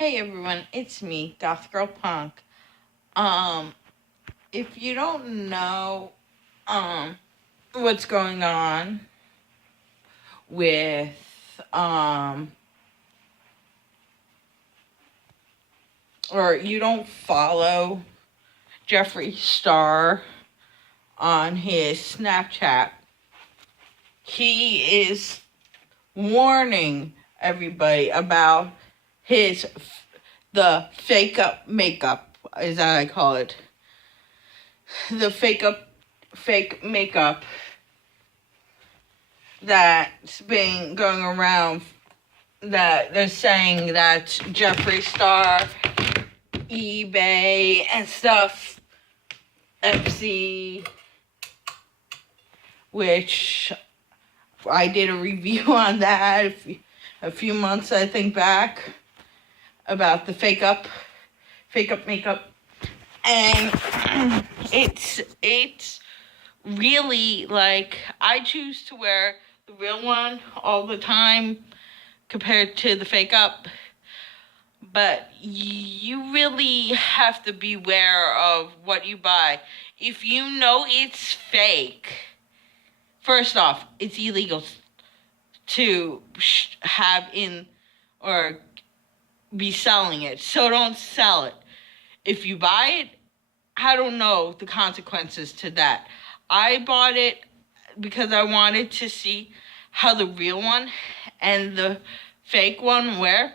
Hey everyone, it's me, Goth Girl Punk. Um, if you don't know, what's going on with, or you don't follow Jeffree Star on his Snapchat, he is warning everybody about the Fakeup makeup, as I call it. The fake makeup that's been going around, that they're saying that Jeffree Star, eBay and stuff, Etsy, which I did a review on that a few months I think back about the Fakeup makeup, and it's really like I choose to wear the real one all the time compared to the Fakeup. But you really have to beware of what you buy. If you know it's fake, first off, it's illegal to have in or be selling it. So don't sell it. If you buy it, I don't know the consequences to that. I bought it because I wanted to see how the real one and the fake one were,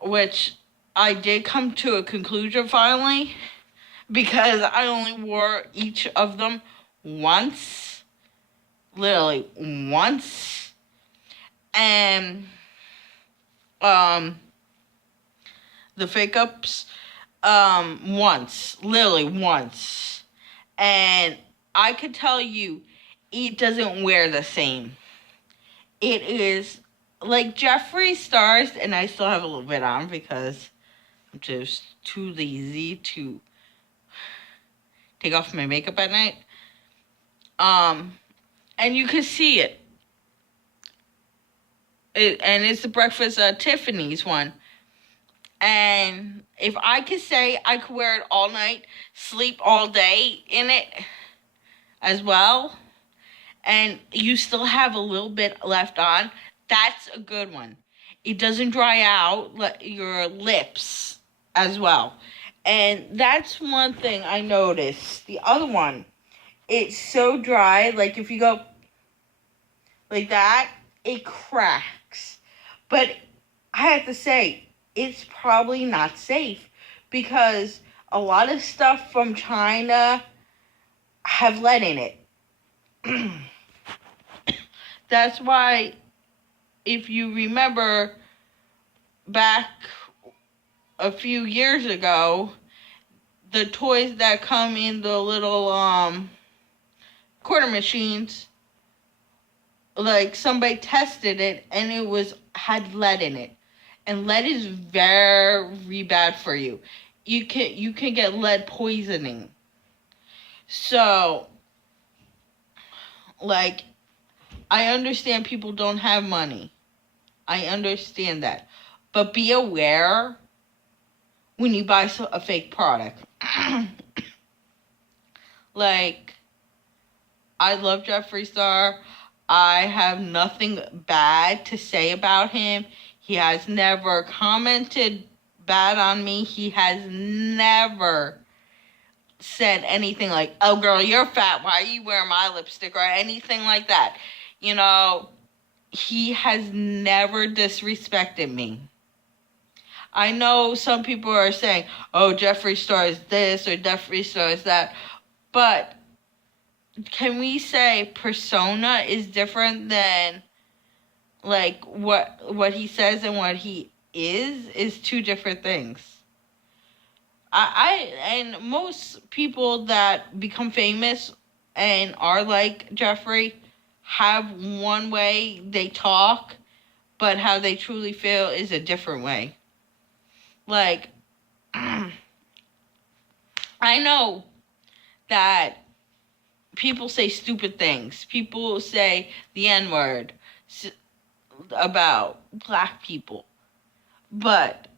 which I did come to a conclusion finally, because I only wore each of them once, literally once, and the Fakeups once, literally once, and I could tell you it doesn't wear the same. It is like Jeffree Stars, and I still have a little bit on because I'm just too lazy to take off my makeup at night. And you can see it. And it's the Breakfast at Tiffany's one. And if I could say I could wear it all night, sleep all day in it as well, and you still have a little bit left on, that's a good one. It doesn't dry out your lips as well. And that's one thing I noticed. The other one, it's so dry, like if you go like that, it cracks. But I have to say, it's probably not safe because a lot of stuff from China have lead in it. That's why, if you remember back a few years ago, the toys that come in the little quarter machines, like somebody tested it and it had lead in it. And lead is very bad for you. You can get lead poisoning. So, like, I understand people don't have money. I understand that. But be aware when you buy a fake product. Like, I love Jeffree Star. I have nothing bad to say about him. He has never commented bad on me. He has never said anything like, "Oh girl, you're fat, why are you wearing my lipstick?" or anything like that. You know, he has never disrespected me. I know some people are saying, "Oh, Jeffree Star is this or Jeffree Star is that," but can we say persona is different than like what he says and what he is two different things. And most people that become famous and are like Jeffree have one way they talk, but how they truly feel is a different way. Like, I know that people say stupid things. People say the N-word about black people. But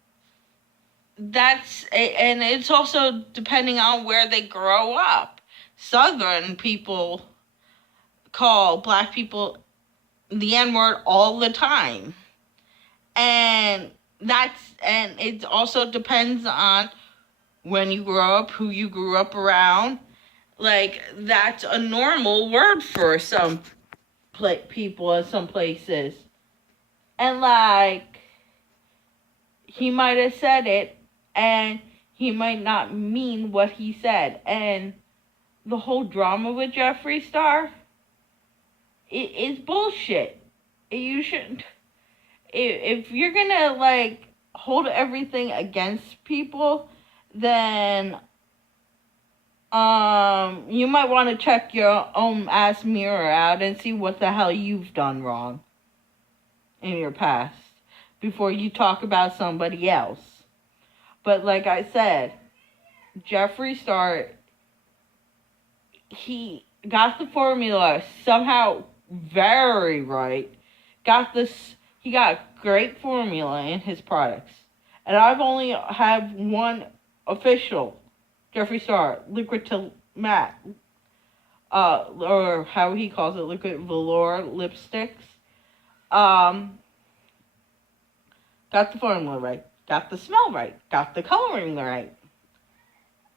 and it's also depending on where they grow up. Southern people call black people the N word all the time. And it also depends on when you grow up, who you grew up around. Like, that's a normal word for some people in some places. And, like, he might have said it, and he might not mean what he said. And the whole drama with Jeffree Star, it is bullshit. You shouldn't. If you're gonna, like, hold everything against people, then you might want to check your own ass mirror out and see what the hell you've done wrong in your past before you talk about somebody else. But like I said, Jeffree Star, he got the formula somehow very right. He got great formula in his products. And I've only have one official Jeffree Star liquid to matte, or how he calls it, liquid velour lipsticks. Got the formula right, got the smell right, got the coloring right.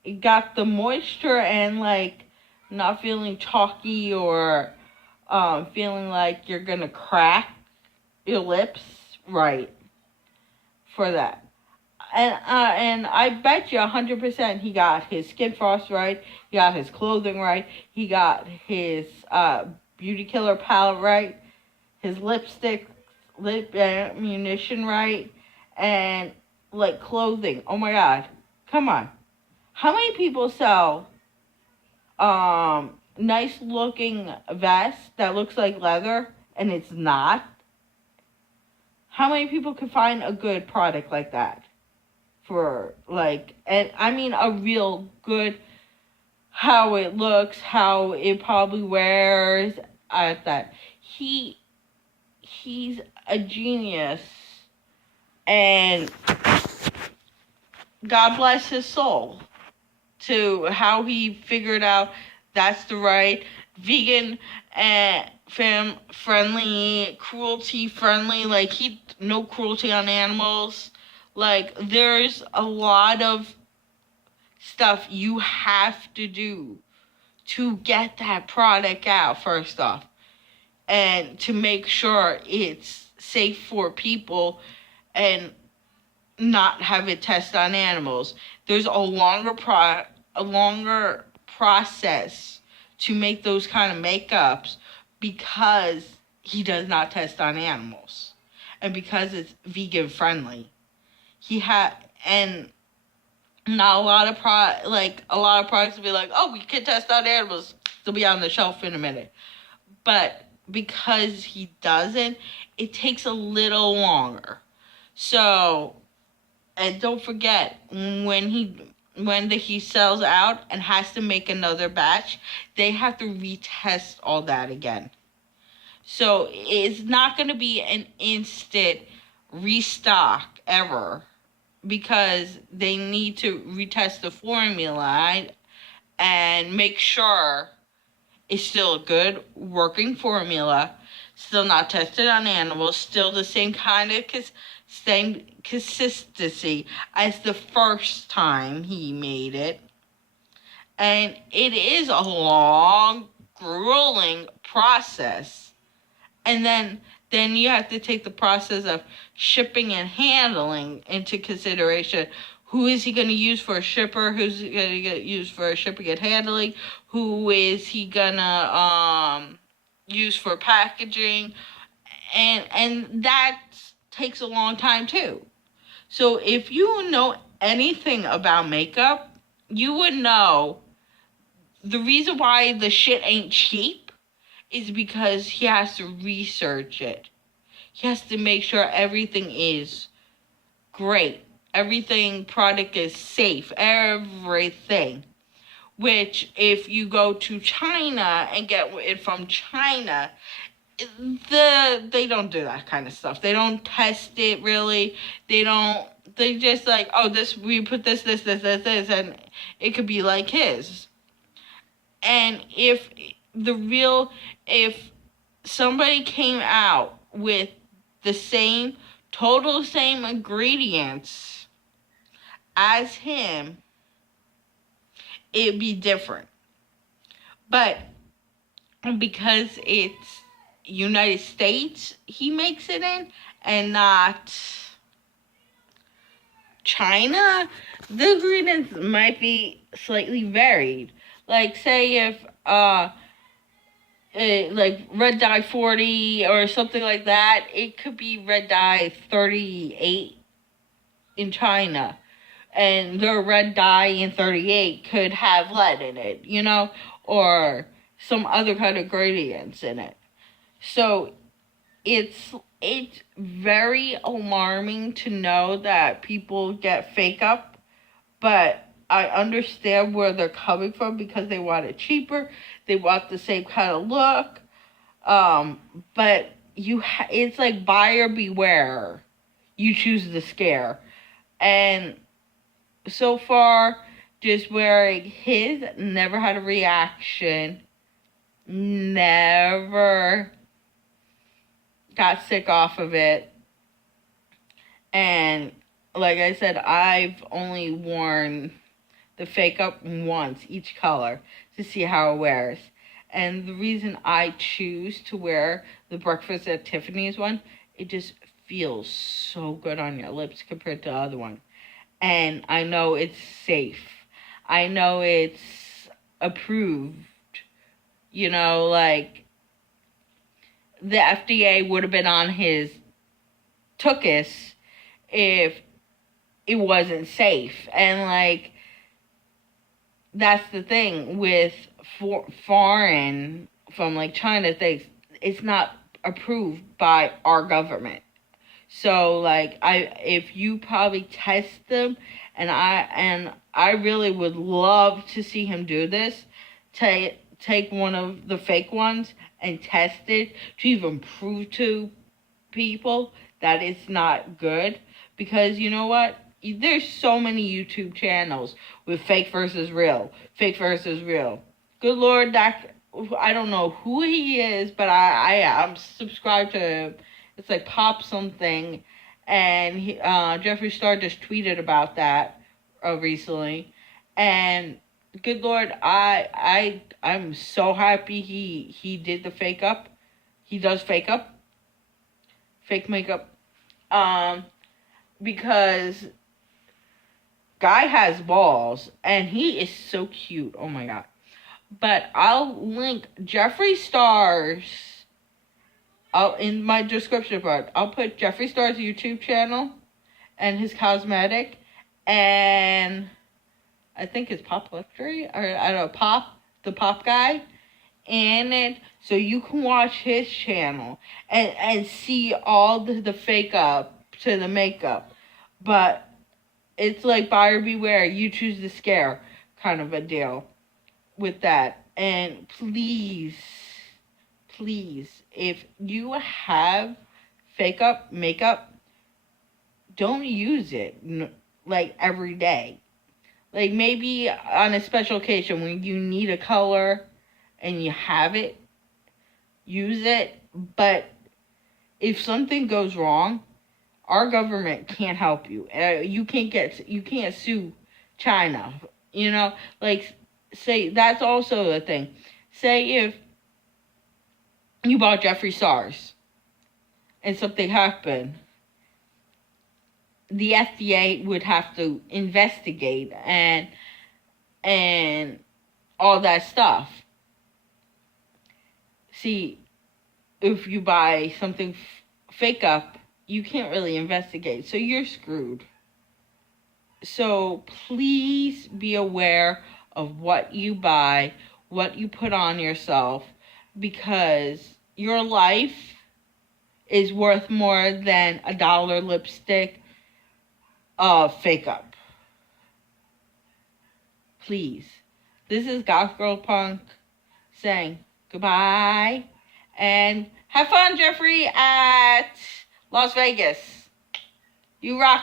It got the moisture and, like, not feeling chalky or feeling like you're gonna crack your lips right for that. And I bet you 100% he got his skin frost right, he got his clothing right, he got his beauty killer palette right, his lipstick, lip ammunition right, and, like, clothing. Oh my god, come on. How many people sell nice looking vest that looks like leather and it's not? How many people can find a good product like that? For, like, and I mean a real good, how it looks, how it probably wears at that. He's a genius, and God bless his soul to how he figured out that's the right vegan and friendly, cruelty friendly, like, no cruelty on animals. Like, there's a lot of stuff you have to do to get that product out, first off, and to make sure it's safe for people and not have it test on animals. There's a longer process to make those kind of makeups because he does not test on animals and because it's vegan friendly. And not a lot of a lot of products will be like, oh, we can test on animals, they'll be on the shelf in a minute. But because he doesn't, it takes a little longer. So, and don't forget, when he sells out and has to make another batch, they have to retest all that again. So it's not going to be an instant restock ever, because they need to retest the formula and make sure it's still a good working formula, still not tested on animals, still the same kind of same consistency as the first time he made it. And it is a long, grueling process. And then you have to take the process of shipping and handling into consideration. Who is he going to use for a shipper? Who's he going to use for shipping and handling? Who is he going to use for packaging? And that takes a long time too. So if you know anything about makeup, you would know the reason why the shit ain't cheap is because he has to research it. He has to make sure everything is great. Everything product is safe. Everything. Which, if you go to China and get it from China, they don't do that kind of stuff. They don't test it really. They don't they just like, oh, this, we put this, and it could be like his. And if somebody came out with the total same ingredients as him, it'd be different. But because it's United States he makes it in and not China, the ingredients might be slightly varied. Like, say if like red dye 40 or something like that, it could be red dye 38 in China, and their red dye in 38 could have lead in it, or some other kind of ingredients in it. So it's very alarming to know that people get Fakeup, but I understand where they're coming from because they want it cheaper, they want the same kind of look, but it's like buyer beware. You choose the scare, and so far, just wearing his, never had a reaction, never got sick off of it. And like I said, I've only worn the Fakeup once, each color, to see how it wears. And the reason I choose to wear the Breakfast at Tiffany's one, it just feels so good on your lips compared to the other one. And I know it's safe. I know it's approved. Like, the FDA would have been on his tookus if it wasn't safe. And, like, that's the thing with foreign, from, like, China things, it's not approved by our government. So, like, if you probably test them, and I really would love to see him do this, take one of the fake ones and test it to even prove to people that it's not good. Because you know what? There's so many YouTube channels with fake versus real. Good Lord, I don't know who he is, but I'm subscribed to him. It's like Pop something, and Jeffree Star just tweeted about that recently. And good Lord, I'm so happy he did the Fakeup. He does Fakeup, fake makeup, because guy has balls and he is so cute. Oh my god! But I'll link Jeffree Star's. In my description part, I'll put Jeffree Star's YouTube channel and his cosmetic, and I think it's Pop Luxury, or I don't know, the Pop guy, in it, so you can watch his channel and see all the fake up to the makeup. But it's like buyer beware, you choose the scare kind of a deal with that. And please, if you have Fakeup makeup, don't use it like every day. Like, maybe on a special occasion when you need a color and you have it, use it. But if something goes wrong, our government can't help you. You can't sue China. Like, say, that's also a thing. Say if you bought Jeffree Stars and something happened, the FDA would have to investigate and all that stuff. See, if you buy something Fakeup, you can't really investigate, so you're screwed. So please be aware of what you buy, what you put on yourself, because your life is worth more than $1 lipstick Fakeup. Please. This is Goth Girl Punk saying goodbye, and have fun, Jeffree, at Las Vegas. You rock.